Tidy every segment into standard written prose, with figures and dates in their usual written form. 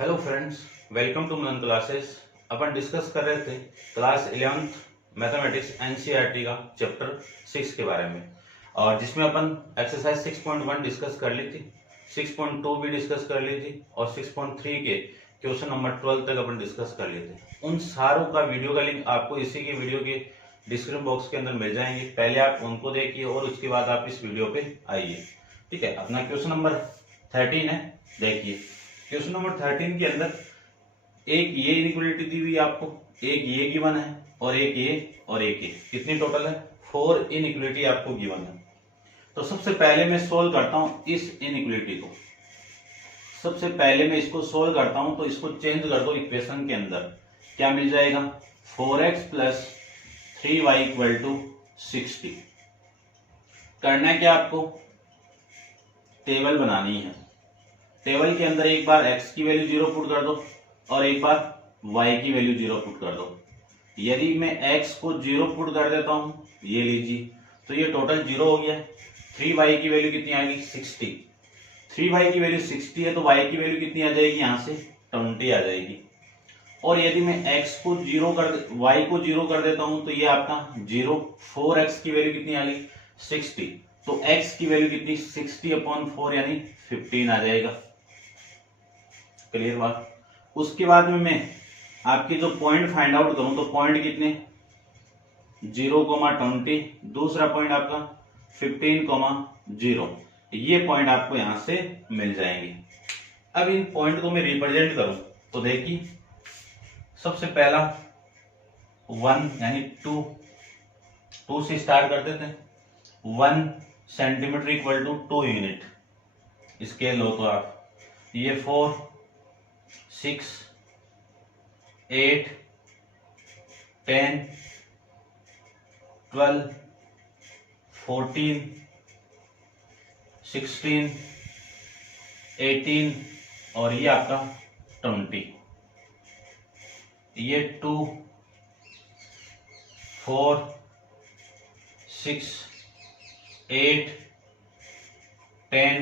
Hello friends, welcome to Manan classes. अपन discuss कर रहे थे क्लास 11th मैथमेटिक्स एनसीईआरटी का चैप्टर 6 के बारे में, और जिसमें अपन एक्सरसाइज 6.1 डिस्कस कर ली थी, 6.2 भी डिस्कस कर ली थी और 6.3 के क्वेश्चन नंबर 12 तक अपन डिस्कस कर लिए थे। उन सारों का वीडियो का लिंक आपको इसी के वीडियो के डिस्क्रिप्शन बॉक्स के अंदर मिल जाएंगे। पहले आप उनको देखिए और उसके बाद आप इस वीडियो पे आइए। ठीक है, अपना क्वेश्चन नंबर 13 है, देखिए। क्वेश्चन नंबर 13 के अंदर एक ये इनइक्वालिटी दी हुई आपको, एक ये गिवन है और एक ये और एक ये, कितनी टोटल है 4 इनइक्वालिटी आपको गिवन है। तो सबसे पहले मैं सोल्व करता हूं इस इनइक्वालिटी को। सबसे पहले मैं इसको सोल्व करता हूं, तो इसको चेंज कर दो इक्वेशन के अंदर। क्या मिल जाएगा 4x plus 3y equal to 60। करना है क्या आपको, टेबल बनानी है। टेबल के अंदर एक बार x की वैल्यू 0 पुट कर दो और एक बार y की वैल्यू 0 पुट कर दो। यदि मैं x को 0 पुट कर देता हूं, ये लीजिए, तो ये टोटल 0 हो गया। 3y की वैल्यू कितनी आ गई 60। 3y की वैल्यू 60 है तो y की वैल्यू कितनी आ जाएगी, यहां से 20 आ जाएगी। और यदि मैं x को 0 कर y को 0 कर देता हूं तो ये आपका 0। 4x की वैल्यू कितनी आ गई 60, तो x की वैल्यू कितनी 60/4 यानी 15 आ जाएगा। क्लियर बात। उसके बाद में मैं आपके जो पॉइंट फाइंड आउट करूं, तो पॉइंट कितने 0,20, दूसरा पॉइंट आपका 15,0, ये पॉइंट आपको यहां से मिल जाएंगे। अब इन पॉइंट को मैं रिप्रेजेंट करूं तो देखिए, सबसे पहला 1 यानी 2 से स्टार्ट करते थे। 1 centimetre equal to 2 unit scale हो तो आप, ये 4 6 8 10 12 14 16 18 और ये आपका 20। ये 2 4 6 8 10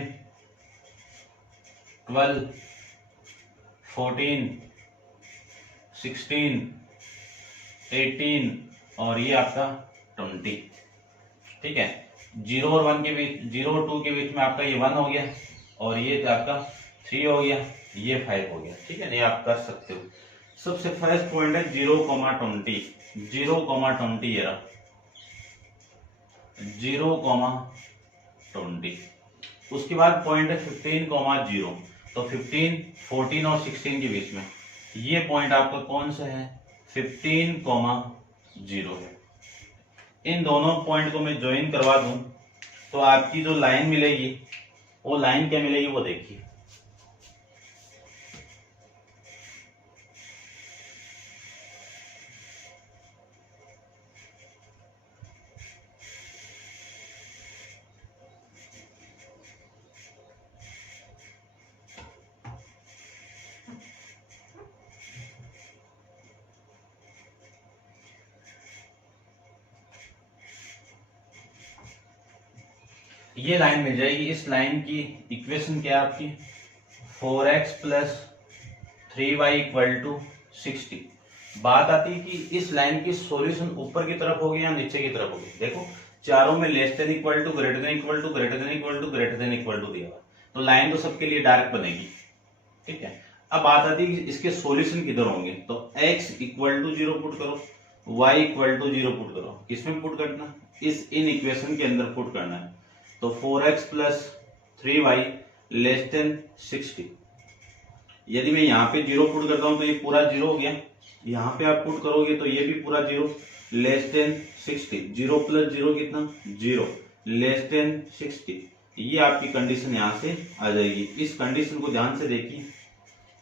12 14 16 18 और ये आपका 20। ठीक है, 0 और 1 के बीच, 0 और 2 के बीच में आपका ये 1 हो गया और ये आपका 3 हो गया, ये 5 हो गया। ठीक है, नहीं आप कर सकते हो। सबसे फर्स्ट पॉइंट है 0,20, 0,20 ये रहा 0,20। उसके बाद पॉइंट है 15,0, तो 15 14 और 16 के बीच में ये पॉइंट आपका कौन सा है 15,0 है। इन दोनों पॉइंट को मैं ज्वाइन करवा दूं तो आपकी जो लाइन मिलेगी वो लाइन क्या मिलेगी वो देखिए। ये लाइन मिल जाएगी। इस लाइन की इक्वेशन क्या है आपकी 4x plus 3y equal to 60। बात आती है कि इस लाइन की सॉल्यूशन ऊपर की तरफ होगी या नीचे की तरफ होगी। देखो चारों में less than equal to, greater than equal to, greater than equal to, greater than equal to दिया हुआ, तो लाइन तो सबके लिए डार्क बनेगी। ठीक है, अब बात आती है कि इसके सॉल्यूशन किधर होंगे, तो x इक्वल टू 0 पुट करो, y इक्वल टू 0 पुट करो। किसमें पुट करना, इस इन इक्वेशन के अंदर पुट करना है। तो 4x plus 3y less than 60। यदि मैं यहाँ पे 0 पुट करता हूं तो ये पूरा 0 हो गया। यहाँ पे आप पुट करोगे तो ये भी पूरा 0, लेस देन 60। 0 प्लस 0 कितना 0, लेस देन 60। ये आपकी कंडीशन यहाँ से आ जाएगी। इस कंडीशन को ध्यान से देखिए।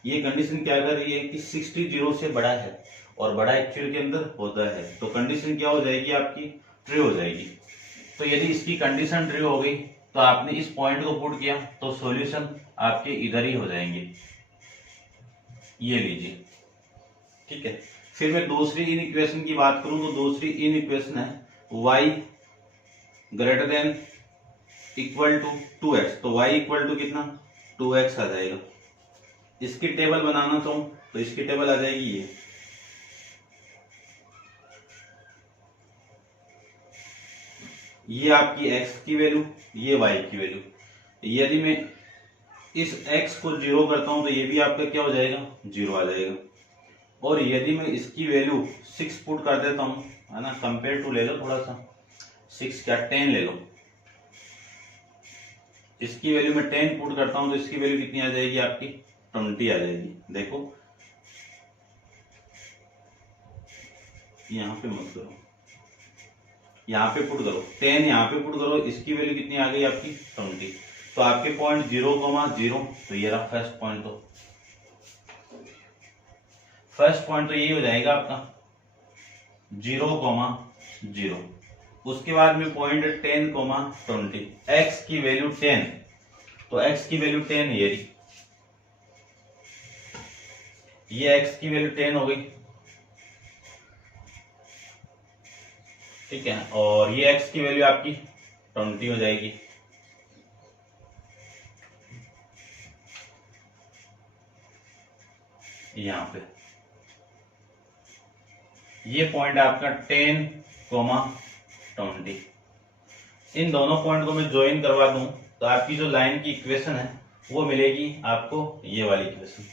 ये कंडीशन क्या कर रही है कि 60 0 से बड़ा है और बड़ा एक्चुअल के अंदर होता है, तो कंडीशन क्या हो जाएगी आपकी ट्रू हो जाएगी। तो यदि इसकी कंडीशन ट्रू हो गई तो आपने इस पॉइंट को पुट किया तो सॉल्यूशन आपके इधर ही हो जाएंगे, ये लीजिए। ठीक है, फिर मैं दूसरी इन इक्वेशन की बात करूं तो दूसरी इन इक्वेशन है y greater than equal to 2x, तो y इक्वल टू कितना 2x आ जाएगा। इसकी टेबल बनाना चाहूं तो इसकी टेबल आ जाएगी ये आपकी x की वैल्यू, ये y की वैल्यू। यदि मैं इस x को 0 करता हूं तो ये भी आपका क्या हो जाएगा, 0 आ जाएगा। और यदि मैं इसकी वैल्यू 6 पुट कर देता हूं, है ना, कंपेयर टू ले लो थोड़ा सा, 6 क्या 10 ले लो, इसकी वैल्यू में 10 पुट करता हूं तो इसकी वैल्यू कितनी आ जाएगी आपकी, 20 आ जाएगी। देखो यहां पे मत करो, यहाँ पे पुट करो 10, यहाँ पे पुट करो, इसकी वैल्यू कितनी आ गई आपकी 20। तो आपके पॉइंट 0,0, तो ये रहा फर्स्ट पॉइंट। तो फर्स्ट पॉइंट तो यही हो जाएगा आपका 0,0। उसके बाद में पॉइंट 10,20, x की वैल्यू 10, तो x की वैल्यू 10 ये x की वैल्यू 10 हो गई, ठीक है। और ये x की वैल्यू आपकी 20 हो जाएगी। यहां पे ये पॉइंट आपका 10,20, इन दोनों पॉइंट को मैं ज्वाइन करवा दूं तो आपकी जो लाइन की इक्वेशन है वो मिलेगी आपको ये वाली इक्वेशन।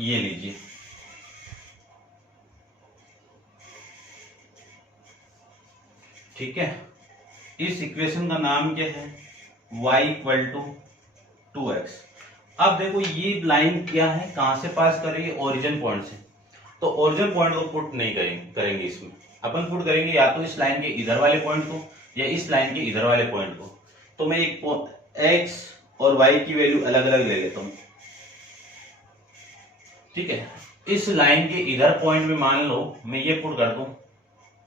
ये लीजिए, ठीक है। इस इक्वेशन का नाम क्या है, y = 2x। अब देखो ये लाइन क्या है, कहां से पास कर रही है, ओरिजिन पॉइंट से। तो ओरिजिन पॉइंट को पुट नहीं करेंगे इसमें, अपन पुट करेंगे या तो इस लाइन के इधर वाले पॉइंट को या इस लाइन के इधर वाले पॉइंट को। तो मैं एक x और y की वैल्यू अलग अलग ले लेता हूं, ठीक है। इस लाइन के इधर पॉइंट में मान लो मैं ये पुट कर दूं,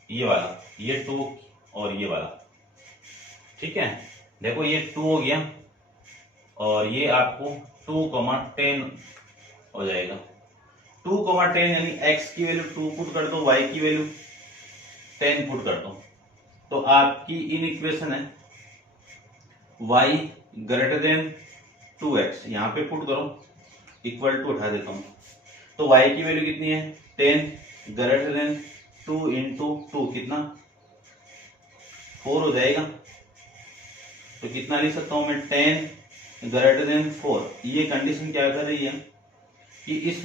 ये वाला, ये 2 और ये वाला, ठीक है। देखो ये 2 हो गया और ये आपको 2,10 हो जाएगा। 2,10 यानी x की वैल्यू 2 पुट कर दो, y की वैल्यू 10 पुट कर दो, तो आपकी इन इक्वेशन है y > 2x, यहां पे पुट करो, इक्वल टू उठा देता हूं, तो y की वैल्यू कितनी है 10 > 2 × 2 कितना 4 हो जाएगा। तो कितना लिख सकता हूं मैं 10 > 4। ये कंडीशन क्या कर रही है कि इस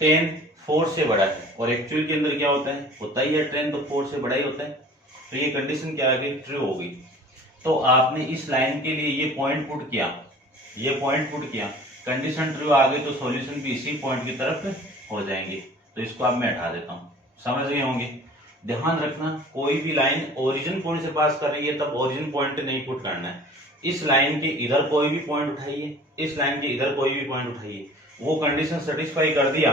10 4 से बड़ा है, और एक्चुअल के अंदर क्या होता ही है 10 तो 4 से बड़ा ही होता है। तो ये कंडीशन क्या आ गई, ट्रू हो गई। तो आपने इस लाइन के लिए ये पॉइंट पुट किया, कंडीशन ट्रू आ गई, तो सॉल्यूशन भी इसी पॉइंट की तरफ हो जाएंगे। तो इसको अब मैं हटा देता हूं, समझ गए होंगे। ध्यान रखना, कोई भी लाइन ओरिजिन पॉइंट से पास कर रही है तब ओरिजिन पॉइंट नहीं पुट करना है। इस लाइन के इधर कोई भी पॉइंट उठाइए, इस लाइन के इधर कोई भी पॉइंट उठाइए, वो कंडीशन सेटिस्फाई कर दिया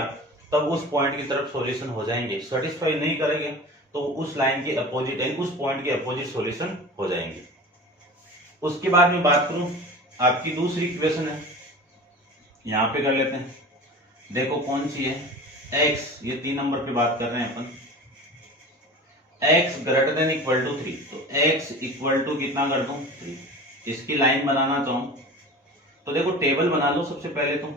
तब उस पॉइंट की तरफ सॉल्यूशन हो जाएंगे। सेटिस्फाई नहीं करेंगे तो उस लाइन के अपोजिट यानी उस पॉइंट के अपोजिट सॉल्यूशन हो जाएंगे। उसके बाद में बात करूं, आपकी दूसरी इक्वेशन है, यहां पे कर लेते हैं। देखो कौन सी है, x, ये 3 नंबर पे बात कर रहे हैं अपन, x > = 3, तो x = कितना कर दूं 3। इसकी लाइन बनाना चाहूं तो देखो टेबल बना लो सबसे पहले। तो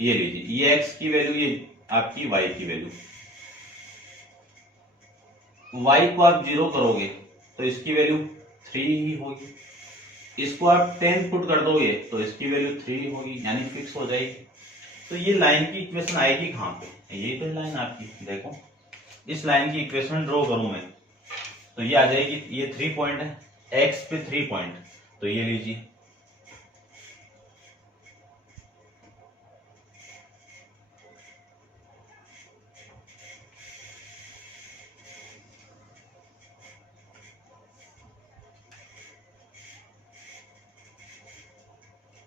ये लीजिए, ये x की वैल्यू, ये आपकी y की वैल्यू। y को आप 0 करोगे तो इसकी वैल्यू 3 ही होगी, इसको आप 10 पुट कर दोगे तो इसकी वैल्यू 3 होगी, यानी फिक्स हो जाएगी। तो ये लाइन की इक्वेशन आएगी कहां पे, ये तो लाइन आपकी, देखो इस लाइन की इक्वेशन ड्रॉ करूं मैं तो ये आ जाएगी, ये 3 पॉइंट है, x पे 3 पॉइंट, तो ये लीजिए,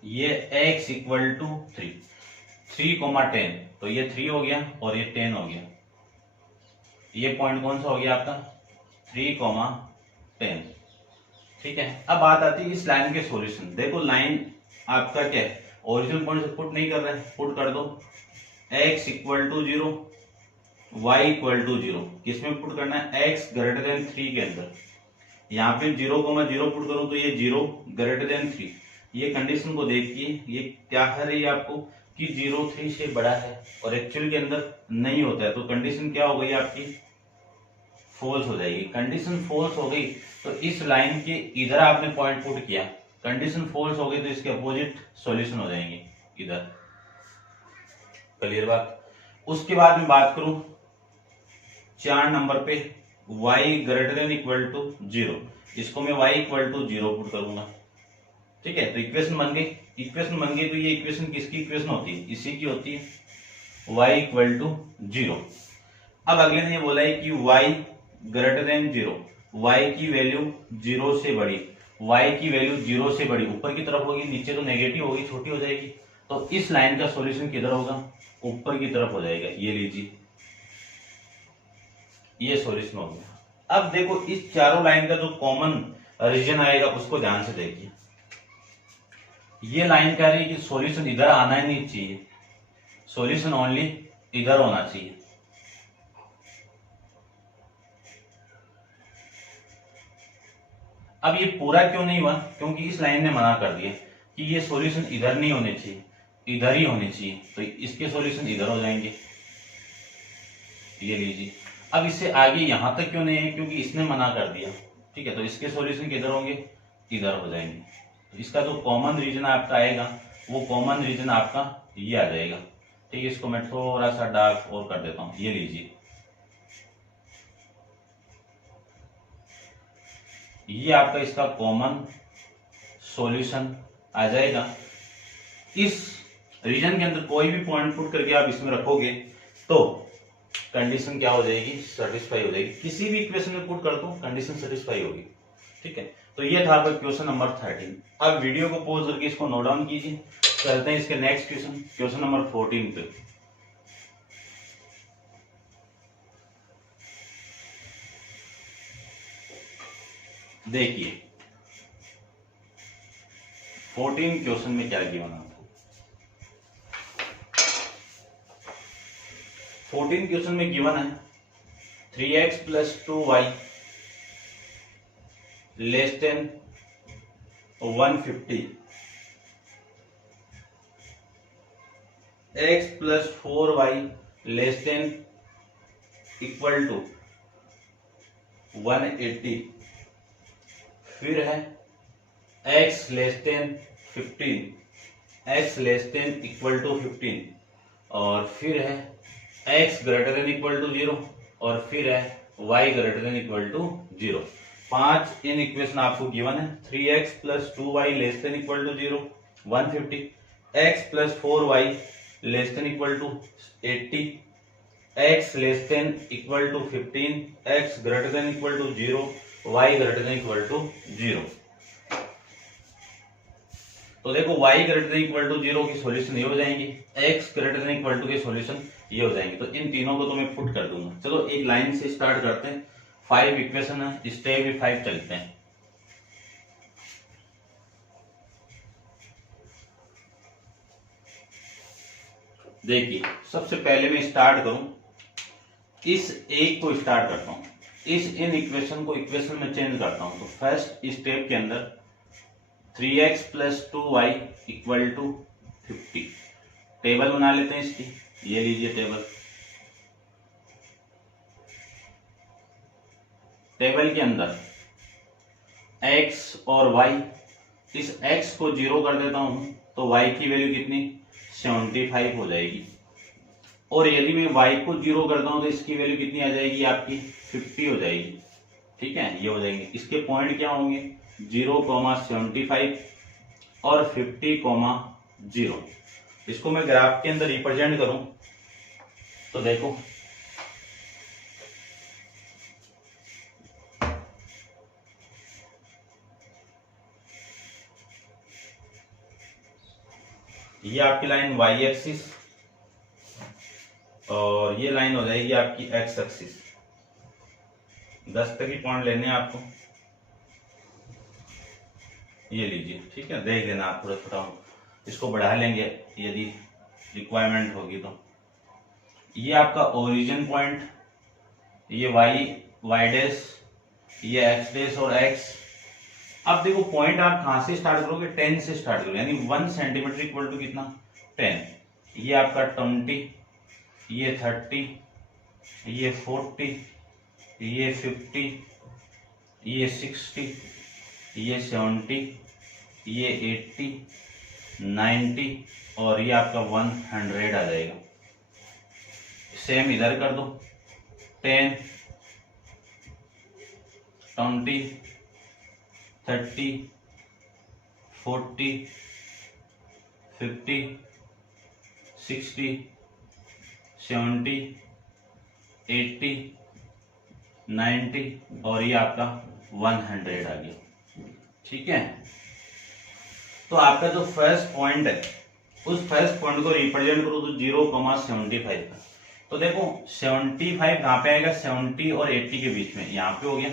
ये x = 3, 3,10, तो ये 3 हो गया और ये 10 हो गया। ये पॉइंट कौन सा हो गया आपका 3,10, ठीक है। अब बात आती है इस लाइन के सॉल्यूशन। देखो लाइन आपका क्या है, ओरिजिनल पॉइंट से पुट नहीं कर रहे हैं, पुट कर दो, x = 0 y इक्वल टू 0, किसमें पुट करना है, x ग्रेटर देन 3 के अंदर। यहाँ पे 0,0 पुट करूं तो ये 0 ग्रेटर देन 3, ये कंडीशन को देखिए ये क्या है रही है आपको कि 0 3 से बड़ा है और एक्चुअल के अंदर नहीं होता है, तो कंडीशन क्या हो गई आपकी, फॉल्स हो जाएगी। कंडीशन फॉल्स हो गई तो इस लाइन के इधर आपने पॉइंट पुट किया, कंडीशन फॉल्स हो गई तो इसके अपोजिट सॉल्यूशन हो जाएंगे इधर। क्लियर बात। उसके बाद में बात करूं 4 नंबर पे y greater than equal to 0, इसको मैं y इक्वल टू 0 पुट करूंगा। ठीक है, तो इक्वेशन बन गई। इक्वेशन बन गई तो ये इक्वेशन किसकी इक्वेशन होती है, इसी की होती है, y इक्वल टू 0। अब अगले ने ये बोला है कि y ग्रेटर देन 0, y की वैल्यू 0 से बड़ी, y की वैल्यू 0 से बड़ी ऊपर की तरफ होगी, नीचे तो नेगेटिव होगी, छोटी हो जाएगी, तो इस लाइन का सॉल्यूशन किधर होगा, ऊपर की तरफ हो जाएगा। ये लीजिए, ये सॉल्यूशन हो गया। अब देखो इस चारों लाइन का जो कॉमन रीजन आएगा उसको ध्यान से देखिए। ये लाइन कह रही है कि सॉल्यूशन इधर आना ही नहीं चाहिए, सॉल्यूशन ओनली इधर होना चाहिए। अब ये पूरा क्यों नहीं हुआ, क्योंकि इस लाइन ने मना कर दिया कि ये सॉल्यूशन इधर नहीं होने चाहिए, इधर ही होने चाहिए, तो इसके सॉल्यूशन इधर हो जाएंगे। ये लीजिए, अब इससे आगे यहां तक क्यों नहीं है, क्योंकि इसने मना कर दिया। ठीक है, तो इसके सॉल्यूशन किधर होंगे, इधर हो जाएंगे। तो इसका जो कॉमन रीजन आपका आएगा वो कॉमन रीजन आपका ये आ जाएगा। ठीक है, इसको मैं थोड़ा सा डार्क और कर देता हूं। ये लीजिए, ये आपका इसका कॉमन सॉल्यूशन आ जाएगा। इस रीजन के अंदर कोई भी पॉइंट पुट करके आप इसमें रखोगे तो कंडीशन क्या हो जाएगी, सेटिस्फाई हो जाएगी। किसी भी इक्वेशन में पुट कर दो कंडीशन सेटिस्फाई होगी। ठीक है, तो ये था आपका क्वेश्चन नंबर 13। अब वीडियो को पॉज करके इसको नोट डाउन कीजिए। चलते हैं इसके नेक्स्ट क्वेश्चन, क्वेश्चन नंबर 14 पे। देखिए 14 क्वेश्चन में क्या गिवन है। 14 क्वेश्चन में गिवन है 3x plus 2y less than 150, x plus 4y less than equal to 180, फिर है x less than 15, x less than equal to 15, और फिर है x greater than equal to 0, और फिर है y greater than equal to 0। 5 inequation आपको given है। 3x plus 2y less than equal to 0, 150, x plus 4y less than equal to 80, x less than equal to 15, x greater than equal to 0, y greater than equal to 0। तो देखो y greater than equal to 0 की solution ये हो जाएंगे, x greater than equal to के solution ये हो जाएंगे। तो इन तीनों को तो मैं पुट कर दूंगा। चलो एक लाइन से स्टार्ट करते हैं। 5 इक्वेशन है, स्टेप भी 5 चलते हैं। देखिए सबसे पहले मैं स्टार्ट करूं, इस एक को स्टार्ट करता हूं, इस इन इक्वेशन को इक्वेशन में चेंज करता हूं। तो फर्स्ट स्टेप के अंदर 3x plus 2y equal to 50, table बना लेते हैं इसकी। ये लीजिए टेबल, टेबल के अंदर x और y, इस x को 0 कर देता हूं तो y की वैल्यू कितनी, 75 हो जाएगी। और यदि मैं y को 0 करता हूं तो इसकी वैल्यू कितनी आ जाएगी, आपकी 50 हो जाएगी। ठीक है, ये हो जाएंगे। इसके पॉइंट क्या होंगे, 0,75 और 50,0। इसको मैं ग्राफ के अंदर रिप्रेजेंट करूं तो देखो ये आपकी लाइन y एक्सिस और ये लाइन हो जाएगी आपकी x एक्सिस। 10 तक ही पॉइंट लेने हैं आपको। ये लीजिए, ठीक है, देख लेना आप, थोड़ा छोटा इसको बढ़ा लेंगे यदि रिक्वायरमेंट होगी तो। ये आपका ओरिजिन पॉइंट, ये y डैश, ये x डैश और x। अब देखो पॉइंट आप कहां से स्टार्ट करोगे, 10 से स्टार्ट करोगे, यानी 1 सेंटीमीटर इक्वल टू कितना 10। ये आपका 20, ये 30, ये 40, ये 50, ये 60, ये 70, ये 80, 90 और ये आपका 100 आ जाएगा। सेम इधर कर दो, 10, 20, 30, 40, 50, 60, 70, 80, 90 और ये आपका 100 आ गया। ठीक है, तो आपका जो फर्स्ट पॉइंट है उस फर्स्ट पॉइंट को रिप्रेजेंट करो तो 0,75 का। तो देखो 75 कहाँ पे आएगा, 70 और 80 के बीच में, यहाँ पे हो गया,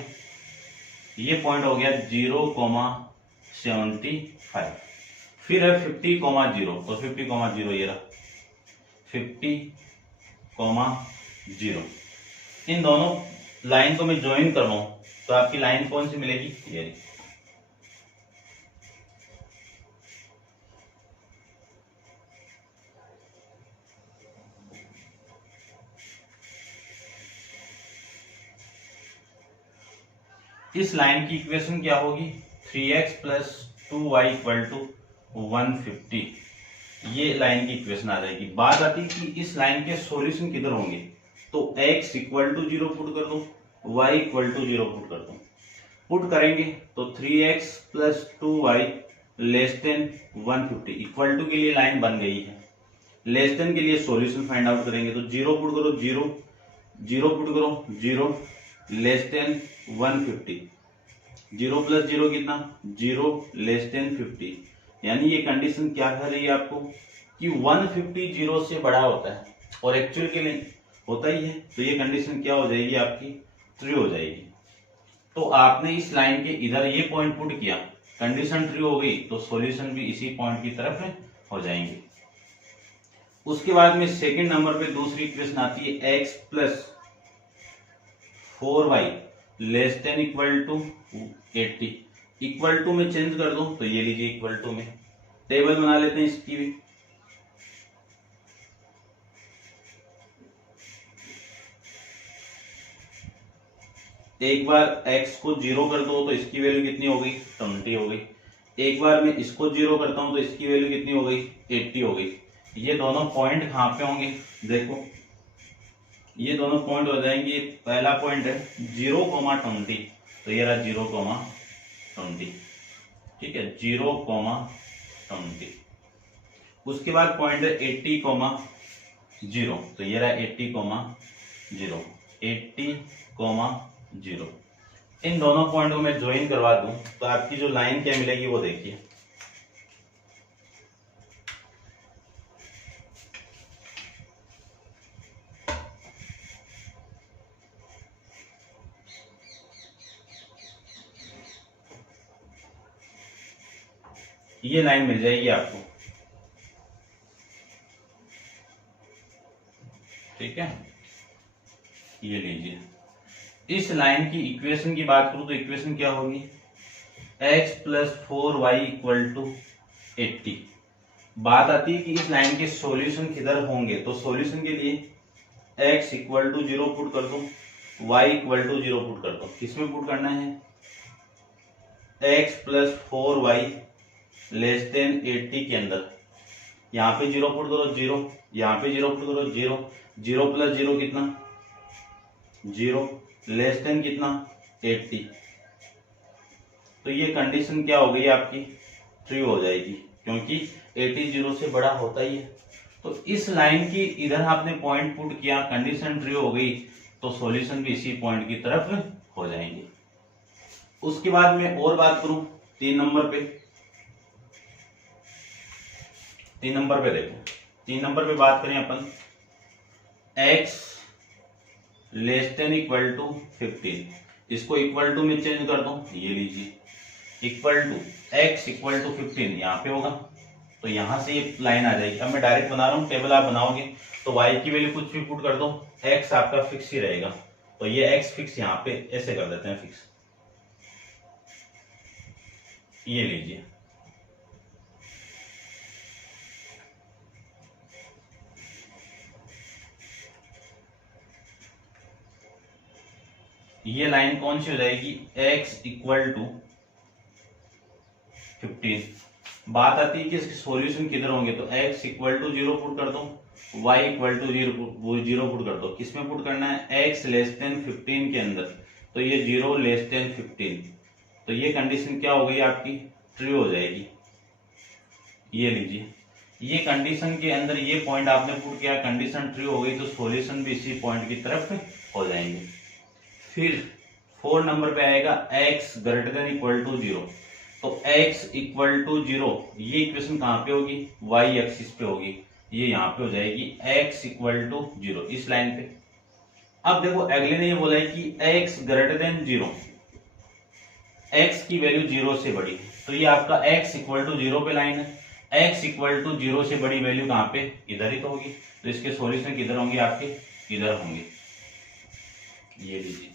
ये पॉइंट हो गया 0,75। फिर है 50,0, तो 50,0 ये रहा 50,0। इन दोनों लाइन को मैं ज्वाइन करवाऊं तो आपकी लाइन कौन सी मिलेगी, ये। इस लाइन की इक्वेशन क्या होगी, 3x plus 2y equal to 150। ये लाइन की इक्वेशन आ जाएगी। बात आती है कि इस लाइन के सॉल्यूशन किधर होंगे, तो x इक्वल टू 0 पुट कर दो, y इक्वल टू 0 पुट कर दो। पुट करेंगे तो 3x plus 2y less than 150 equal to के लिए लाइन बन गई है। लेस देन के लिए सॉल्यूशन फाइंड आउट करेंगे तो 0 पुट करो, 0 0 पुट करो, 0 लेस देन 150, 0 प्लस 0 कितना 0 लेस देन 50। यानी ये कंडीशन क्या कर रही है आपको कि 150 0 से बड़ा होता है और एक्चुअल के लिए होता ही है, तो ये कंडीशन क्या हो जाएगी आपकी, ट्रू हो जाएगी। तो आपने इस लाइन के इधर ये पॉइंट पुट किया, कंडीशन ट्रू हो गई, तो सॉल्यूशन भी इसी पॉइंट की तरफ हो जाएंगे। उसके बाद में सेकंड नंबर पे दूसरी इक्वेशन आती है x plus 4y less than equal to 80। Equal to में चेंज कर दो तो ये लीजिए इक्वल टू में टेबल बना लेते हैं इसकी भी। एक बार x को 0 कर दो तो इसकी वैल्यू कितनी हो गई, 20 हो गई। एक बार मैं इसको 0 करता हूं तो इसकी वैल्यू कितनी हो गई, 80 हो गई। ये दोनों पॉइंट कहां पे होंगे, देखो ये दोनों पॉइंट हो जाएंगे। पहला पॉइंट है 0,20, तो ये रहा 0,20, ठीक है 0,20। उसके बाद पॉइंट है 80,0, तो ये रहा 80,0, 80,0। इन दोनों पॉइंट को मैं ज्वाइन करवा दूं तो आपकी जो लाइन क्या मिलेगी वो देखिए। ये लाइन मिल जाएगी आपको, ठीक है। ये लीजिए, इस लाइन की इक्वेशन की बात करूं तो इक्वेशन क्या होगी, x plus 4y equal to 80। बात आती है कि इस लाइन के सॉल्यूशन किधर होंगे, तो सॉल्यूशन के लिए x इक्वल टू 0 पुट कर दो, y इक्वल टू 0 पुट कर दो। किसमें पुट करना है, x plus 4y less then 80 के अंदर। यहाँ पे 0 पुट करो 0, यहाँ पे 0 पुट करो 0, 0 प्लस 0 कितना 0 लेस देन कितना 80। तो ये कंडीशन क्या हो गई आपकी, ट्रू हो जाएगी, क्योंकि 80 0 से बड़ा होता ही है। तो इस लाइन की इधर आपने पॉइंट पुट किया, कंडीशन ट्रू हो गई, तो सॉल्यूशन भी इसी पॉइंट की तरफ हो जाएंगे। उसके बाद में और बात करूं 3 नंबर पे, 3 नंबर पे देखो, 3 नंबर पे बात करें अपन x less than equal to 15। इसको इक्वल टू में चेंज कर दो, ये लीजिए equal to x equal to 15 यहाँ पे होगा, तो यहां से ये लाइन आ जाएगी। अब मैं डायरेक्ट बना रहा हूँ, टेबल आप बनाओगे तो y की वैल्यू कुछ भी पुट कर दो, x आपका फिक्स ही रहेगा। तो ये x फिक्स यहाँ पे ऐसे कर देते हैं फिक्स, ये लीजिए। ये लाइन कौन सी हो जाएगी, x इक्वल टू 15। बात आती है कि इसके सॉल्यूशन किधर होंगे, तो x इक्वल टू 0 पुट कर दो, y इक्वल टू 0 पुट कर दो। किसमें पुट करना है, x लेस देन 15 के अंदर। तो ये 0 लेस देन 15, तो ये कंडीशन क्या हो गई आपकी, ट्रू हो जाएगी। ये लीजिए, ये कंडीशन के अंदर ये पॉइंट आपने पुट किया, कंडीशन ट्रू हो गई, तो सॉल्यूशन भी इसी पॉइंट की तरफ हो जाएंगे। फिर 4 नंबर पे आएगा x greater than equal to 0। तो x इक्वल टू 0, ये इक्वेशन कहाँ पे होगी, y एक्सिस पे होगी, ये यहाँ पे हो जाएगी x इक्वल टू 0 इस लाइन पे। अब देखो अगले ने ये बोला है कि x ग्रेटर देन 0, x की वैल्यू 0 से बड़ी, तो ये आपका x इक्वल टू 0 पे लाइन है। x इक्वल टू 0 से बड़ी वैल्यू कहाँ पे, इधर ही तो होगी। तो इसके सॉल्यूशन किधर होंगे आपके, इधर होंगे, ये लीजिए।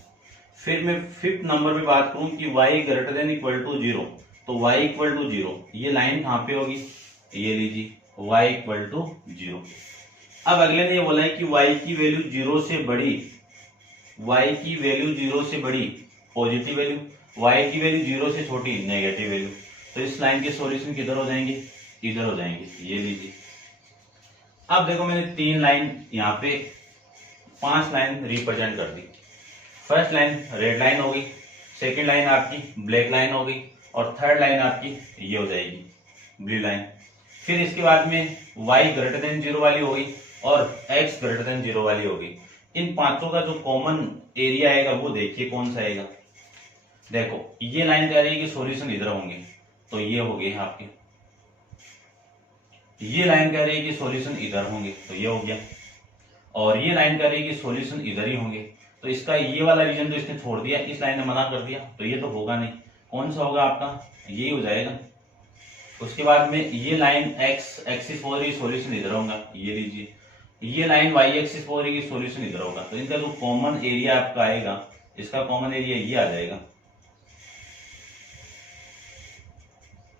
फिर मैं 5th नंबर पे बात करूं कि y greater than equal to 0, तो y इक्वल टू 0, ये लाइन कहाँ पे होगी, ये लीजिए y इक्वल टू 0। अब अगले ने ये बोला है कि y की वैल्यू 0 से बड़ी, y की वैल्यू 0 से बड़ी पॉजिटिव वैल्यू, y की वैल्यू 0 से छोटी नेगेटिव वैल्यू। तो इस लाइन के सॉल्यूशन किधर हो जाएंगे, इधर हो जाएंगे, ये लीजिए। अब देखो मैंने 3 लाइन यहाँ पे 5 लाइन रिप्रेजेंट कर दी। फर्स्ट लाइन रेड लाइन हो गई, सेकेंड लाइन आपकी ब्लैक लाइन हो गई, और थर्ड लाइन आपकी ये हो जाएगी ब्लू लाइन। फिर इसके बाद में y ग्रेटर देन 0 वाली हो गई और x ग्रेटर देन 0 वाली हो गई। इन पांचों का जो कॉमन एरिया आएगा वो देखिए कौन सा आएगा। देखो ये लाइन कह रही है कि सॉल्यूशन इधर होंगे, तो ये हो गए आपके। ये लाइन कह रही है कि सॉल्यूशन इधर होंगे, तो ये हो गया। और ये लाइन कह रही है कि सॉल्यूशन इधर ही होंगे, तो इसका ये वाला रीजन तो इसने छोड़ दिया, इस लाइन ने मना कर दिया, तो ये तो होगा नहीं। कौन सा होगा आपका, यही हो जाएगा। उसके बाद में ये लाइन x एक्सिस हो रही, सॉल्यूशन इधर होगा, ये लीजिए। ये लाइन y एक्सिस हो रही, सॉल्यूशन इधर होगा। तो इनका जो कॉमन एरिया आपका आएगा, इसका कॉमन एरिया ये आ जाएगा,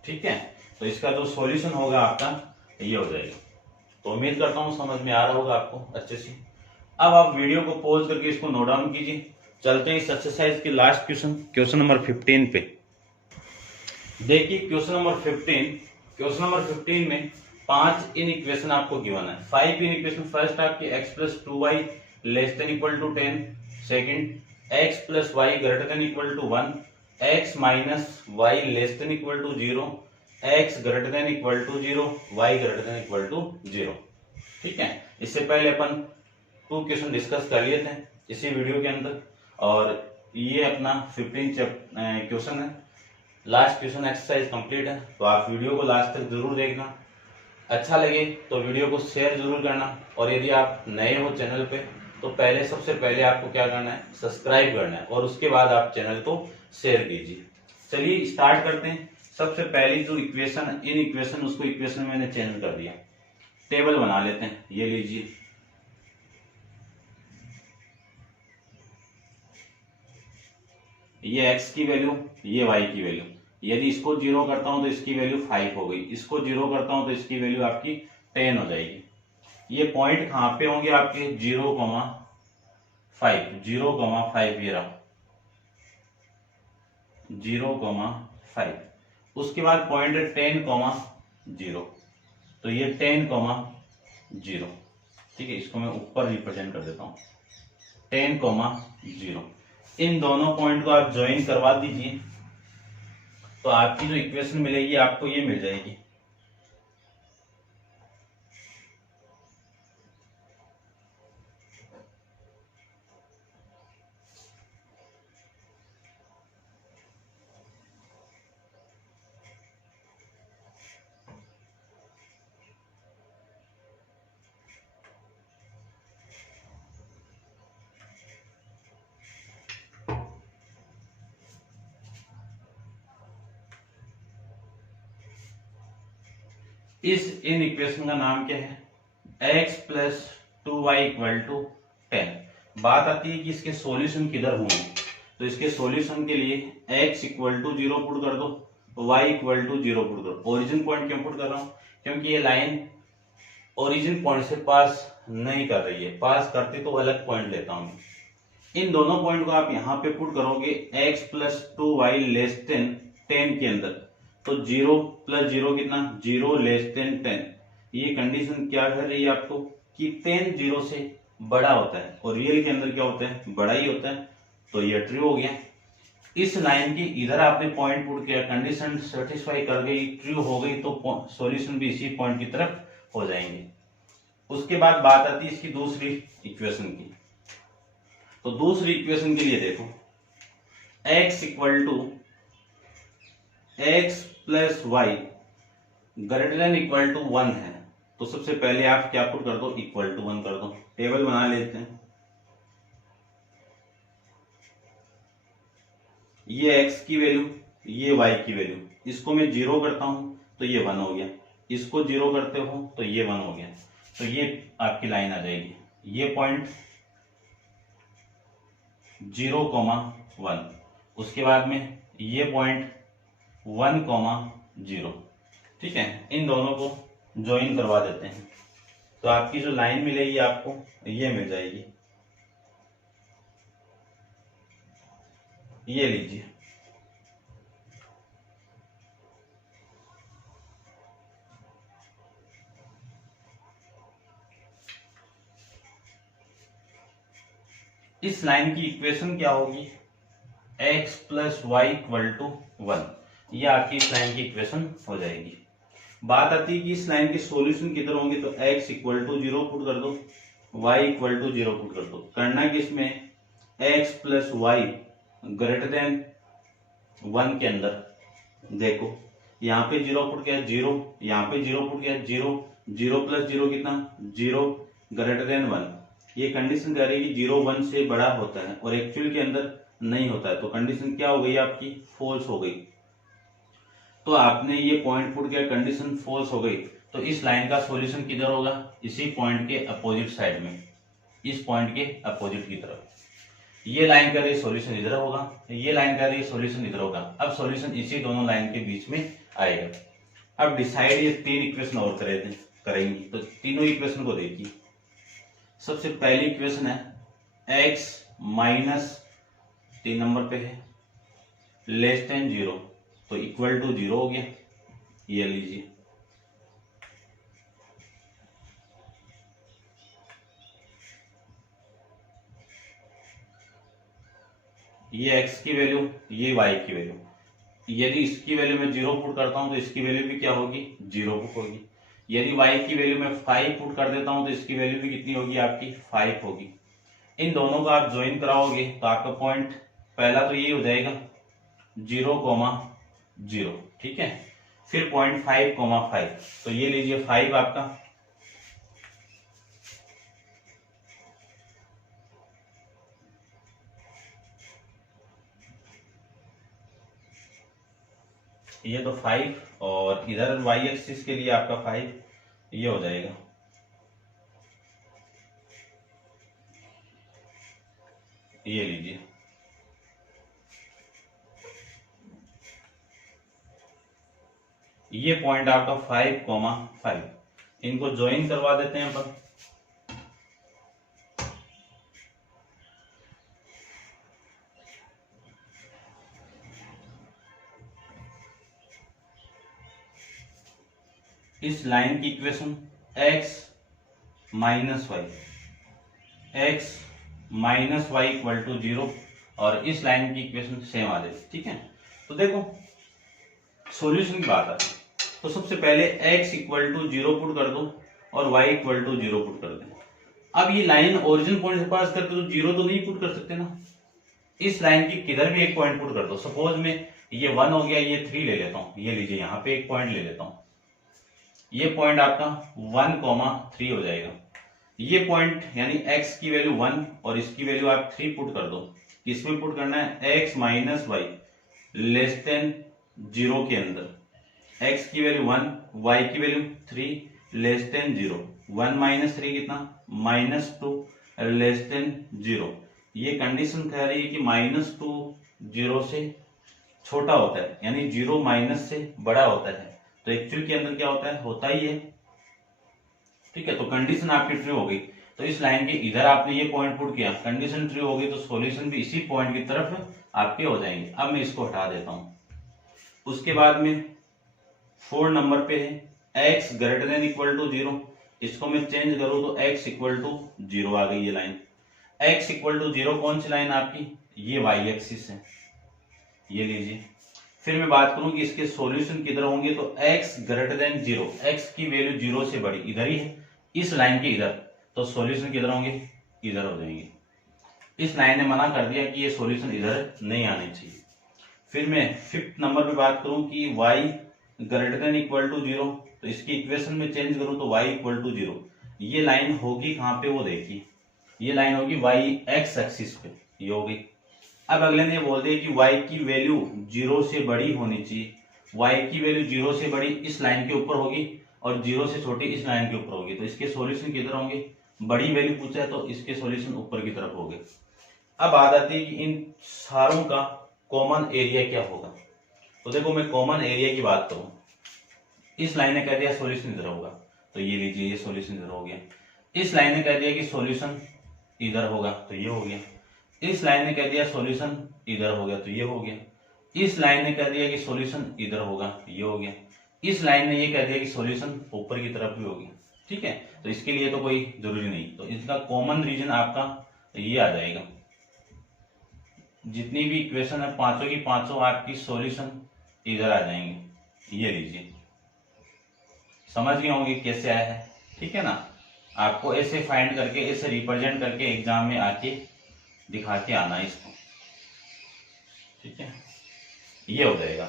ठीक है। तो इसका जो सॉल्यूशन होगा आपका ये हो जाएगा। तो उम्मीद करता हूँ समझ में आ रहा होगा आपको अच्छे से। अब आप वीडियो को पॉज करके इसको नोट डाउन कीजिए। चलते हैं इस एक्सरसाइज के लास्ट क्वेश्चन नंबर 15 पे। देखिए क्वेश्चन नंबर 15 में 5 इन इक्वेशन आपको गिवन है। 5 इन इक्वेशन, फर्स्ट आपकी x plus 2y less than equal to 10, second x plus y greater than equal to 1, x minus y less than equal to 0, x greater than equal to 0, y greater than equal to 0। ठीक है, इससे पहले अपन 2 question discuss कर लिए थे इसी video के अंदर, और ये अपना 15 क्वेश्चन है। लास्ट क्वेश्चन एक्सरसाइज कंप्लीट है, तो आप वीडियो को लास्ट तक जरूर देखना। अच्छा लगे तो वीडियो को शेयर जरूर करना, और यदि आप नए हो चैनल पे तो सबसे पहले आपको क्या करना है, सब्सक्राइब करना है, और उसके बाद आप चैनल को शेयर कीजिए। चलिए स्टार्ट करते हैं। सबसे पहली जो इक्वेशन, इन इक्वेशन, उसको इक्वेशन मैंने चेंज कर दिया, टेबल बना लेते हैं। ये लीजिए, ये x की वैल्यू, ये y की वैल्यू। यदि इसको 0 करता हूं तो इसकी वैल्यू 5 हो गई, इसको 0 करता हूं तो इसकी वैल्यू आपकी 10 हो जाएगी। ये पॉइंट कहां पे होंगे आपके, 0,5, 0,5 ये रहा, 0,5। उसके बाद पॉइंट है 10,0, तो ये 10,0। ठीक है, इसको मैं ऊपर रिप्रेजेंट कर देता हूं, 10,0। इन दोनों पॉइंट को आप ज्वाइन करवा दीजिए, तो आपकी जो इक्वेशन मिलेगी आपको ये मिल जाएगी। इन इक्वेशन का नाम क्या है, x plus 2y equal to 10। बात आती है कि इसके सॉल्यूशन किधर होंगे, तो इसके सॉल्यूशन के लिए x इक्वल टू 0 पुट कर दो, y इक्वल टू 0 पुट करो। ओरिजिन पॉइंट क्यों पुट कर रहा हूँ, क्योंकि ये लाइन ओरिजिन पॉइंट से पास नहीं कर रही है, पास करती तो अलग पॉइंट लेता हूँ। इन दोनों पॉइंट को आप यहाँ पे पुट करोगे x plus 2y less then 10 के अंदर, तो 0 प्लस 0 कितना, 0 लेस देन 10। ये कंडीशन क्या कर रही है आपको कि 10 0 से बड़ा होता है और रियल के अंदर क्या होता है, बड़ा ही होता है, तो ये ट्रू हो गया। इस लाइन की इधर आपने पॉइंट पुट किया, कंडीशन सेटिस्फाई कर गई, ट्रू हो गई, तो सॉल्यूशन भी इसी पॉइंट की तरफ हो जाएंगे। उसके बाद बात आती है इसकी दूसरी इक्वेशन की। तो दूसरी इक्वेशन के लिए देखो, x equal to x plus y greater than equal to 1 है, तो सबसे पहले आप क्या पुट कर दो, इक्वल टू 1 कर दो। टेबल बना लेते हैं। ये x की वैल्यू, ये y की वैल्यू, इसको मैं 0 करता हूं तो ये 1 हो गया, इसको 0 करते हो तो ये 1 हो गया, तो ये आपकी लाइन आ जाएगी। ये पॉइंट 0,1, उसके बाद में ये पॉइंट 1,0। ठीक है, इन दोनों को ज्वाइन करवा देते हैं, तो आपकी जो लाइन मिलेगी आपको ये मिल जाएगी। ये लीजिए, इस लाइन की इक्वेशन क्या होगी, x plus y equal to 1। ये आपकी इस लाइन की इक्वेशन हो जाएगी। बात आती है कि इस लाइन के सॉल्यूशन किधर होंगे, तो x इक्वल टू 0 पुट कर दो, y इक्वल टू 0 पुट कर दो। करना कि इसमें x plus y greater than 1 के अंदर देखो, यहाँ पे 0 पुट किया 0, यहाँ पे 0 पुट किया 0, 0 प्लस 0 कितना, 0 ग्रेटर देन 1। ये कंडीशन कह रही है कि 0 1 से बड़ा होता है और एक्चुअल के अंदर नहीं होता है, तो कंडीशन क्या हो गई आपकी, फॉल्स हो गई। तो आपने ये पॉइंट पुट किया, कंडीशन फॉल्स हो गई, तो इस लाइन का सॉल्यूशन किधर होगा, इसी पॉइंट के अपोजिट साइड में, इस पॉइंट के अपोजिट की तरफ। ये लाइन का सॉल्यूशन इधर होगा, ये लाइन का सॉल्यूशन इधर होगा। अब सॉल्यूशन इसी दोनों लाइन के बीच में आएगा। अब डिसाइड ये 3 इक्वेशन और करेंगे, तो तीनों इक्वेशन को देखिए। सबसे पहली इक्वेशन है x माइनस 3 नंबर पे है लेस देन 0, तो इक्वल टू 0 हो गया। ये लीजिए, ये x की वैल्यू, ये y की वैल्यू। यदि इसकी वैल्यू मैं 0 पुट करता हूं तो इसकी वैल्यू भी क्या होगी, 0 पुट होगी। यदि y की वैल्यू मैं 5 पुट कर देता हूं तो इसकी वैल्यू भी कितनी होगी, आपकी 5 होगी। इन दोनों का आप ज्वाइन कराओगे तो आपका पॉइंट पहला तो ये हो जाएगा 0,0, ठीक है। फिर पॉइंट 5,5, तो ये लीजिए 5 आपका, ये तो 5 और इधर y एक्सिस के लिए आपका 5, ये हो जाएगा। ये लीजिए, ये पॉइंट आपका 5,5। इनको ज्वाइन करवा देते हैं अपन। इस लाइन की equation x minus y, x minus y equal to 0, और इस लाइन की इक्वेशन सेम आ जाएगी, ठीक है। तो देखो सॉल्यूशन की बात आती है, तो सबसे पहले x इक्वल टू 0 पुट कर दो और y इक्वल टू 0 पुट कर दो। अब ये लाइन ओरिजिन पॉइंट से पास करते तो 0 तो नहीं पुट कर सकते ना, इस लाइन की किधर भी एक पॉइंट पुट कर दो। सपोज में ये 1 हो गया, ये 3 ले लेता हूं, ये लीजिए यहाँ पे एक पॉइंट ले लेता हूं, ये पॉइंट आपका 1,3 हो जाएगा। ये पॉइंट यानी x की वैल्यू 1 और इसकी वैल्यू आप 3 पुट कर दो। किसमें पुट करना है, x minus y less than 0 के अंदर। x की वैल्यू 1, y की वैल्यू 3 लेस देन 0, 1 माइनस 3 कितना -2 लेस देन 0। ये कंडीशन कह रही है कि -2 0 से छोटा होता है, यानी 0 माइनस से बड़ा होता है। तो एक्चुअल के अंदर क्या होता ही है। ठीक है, तो कंडीशन आपकी ट्रू हो गई। तो इस लाइन के इधर आपने ये पॉइंट पुट किया, कंडीशन ट्रू हो गई, तो सॉल्यूशन भी इसी पॉइंट की तरफ आपके हो जाएंगे। अब मैं इसको हटा देता हूं। उसके बाद में 4 नंबर पे है x greater than equal to 0। इसको मैं चेंज करूं तो x इक्वल टू 0 आ गई ये लाइन। x इक्वल टू 0 कौन सी लाइन आपकी, ये y एक्सिस है, ये लीजिए। फिर मैं बात करूं कि इसके सॉल्यूशन किधर होंगे, तो x ग्रेटर देन 0, x की वैल्यू 0 से बड़ी इधर ही है, इस लाइन के इधर, तो सॉल्यूशन किधर होंगे, इधर हो जाएंगे। इस लाइन ने मना कर दिया कि ये सॉल्यूशन इधर नहीं आने चाहिए। फिर मैं 5th नंबर पे बात करूं कि y greater than equal to 0, तो इसकी इक्वेशन में चेंज करूं तो y इक्वल टू 0। ये लाइन होगी कहां पे, वो देखिए, ये लाइन होगी y एक्स एक्सिस पे, ये होगी। अब अगले ने बोल दिया कि y की वैल्यू 0 से बड़ी होनी चाहिए, y की वैल्यू 0 से बड़ी इस लाइन के ऊपर होगी और 0 से छोटी इस लाइन के ऊपर होगी। तो इसके सॉल्यूशन किधर होंगे, बड़ी वैल्यू पूछा है तो इसके सॉल्यूशन ऊपर की तरफ होंगे। अब बात आती है कि इन सारों का कॉमन एरिया क्या होगा। तो देखो मैं कॉमन एरिया की बात करूं, इस लाइन ने कह दिया सॉल्यूशन इधर होगा, तो ये लीजिए, ये सॉल्यूशन इधर हो गया। इस लाइन ने कह दिया कि सॉल्यूशन इधर होगा, तो ये हो गया। इस लाइन ने कह दिया सॉल्यूशन इधर हो गया, तो ये हो गया। इस लाइन ने कह दिया कि सॉल्यूशन इधर होगा, ये हो गया। इस लाइन ने ये कह दिया कि सॉल्यूशन ऊपर की तरफ भी हो गया। ठीक है, तो इसके लिए तो कोई जरूरी नहीं, तो इसका कॉमन रीजन आपका ये आ जाएगा। जितनी भी इक्वेशन है पांचों की पांचों आपकी सॉल्यूशन इधर आ जाएंगे, ये लीजिए। समझ गए होंगे कैसे आया है, ठीक है ना। आपको ऐसे फाइंड करके, ऐसे रिप्रेजेंट करके एग्जाम में आके दिखा के आना है इसको, ठीक है, ये हो जाएगा।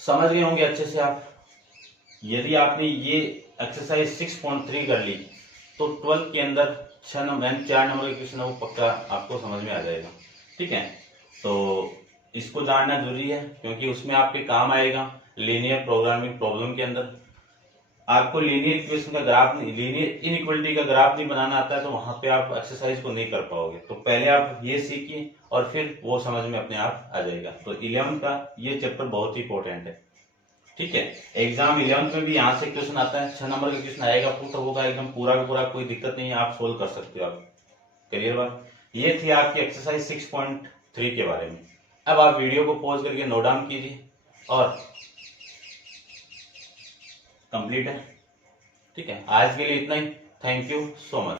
समझ गए होंगे अच्छे से आप। यदि आपने ये एक्सरसाइज 6.3 कर ली तो 12 के अंदर 4 नंबर के क्वेश्चन है वो पक्का आपको समझ में आ जाएगा। ठीक है, तो इसको जानना जरूरी है क्योंकि उसमें आपके काम आएगा लीनियर प्रोग्रामिंग प्रॉब्लम के अंदर। आपको लीनियर इक्वेशन का ग्राफ, लीनियर इनइक्वालिटी का ग्राफ नहीं बनाना आता है तो वहां पे आप एक्सरसाइज को नहीं कर पाओगे। तो पहले आप ये सीखिए और फिर वो समझ में अपने आप आ जाएगा। तो 11th का ये चैप्टर बहुत ही इंपॉर्टेंट है। ठीक है, एग्जाम 11th में भी यहाँ से क्वेश्चन आता है, 6 नंबर का क्वेश्चन आएगा, पुट होगा एकदम पूरा का पूरा, कोई दिक्कत नहीं है, आप सोल्व कर सकते हो। आप क्लियर बात, ये थी आपकी एक्सरसाइज 6.3 के बारे में। अब आप वीडियो को पॉज करके नोट डाउन कीजिए और कंप्लीट है। ठीक है, आज के लिए इतना ही। Thank you so much.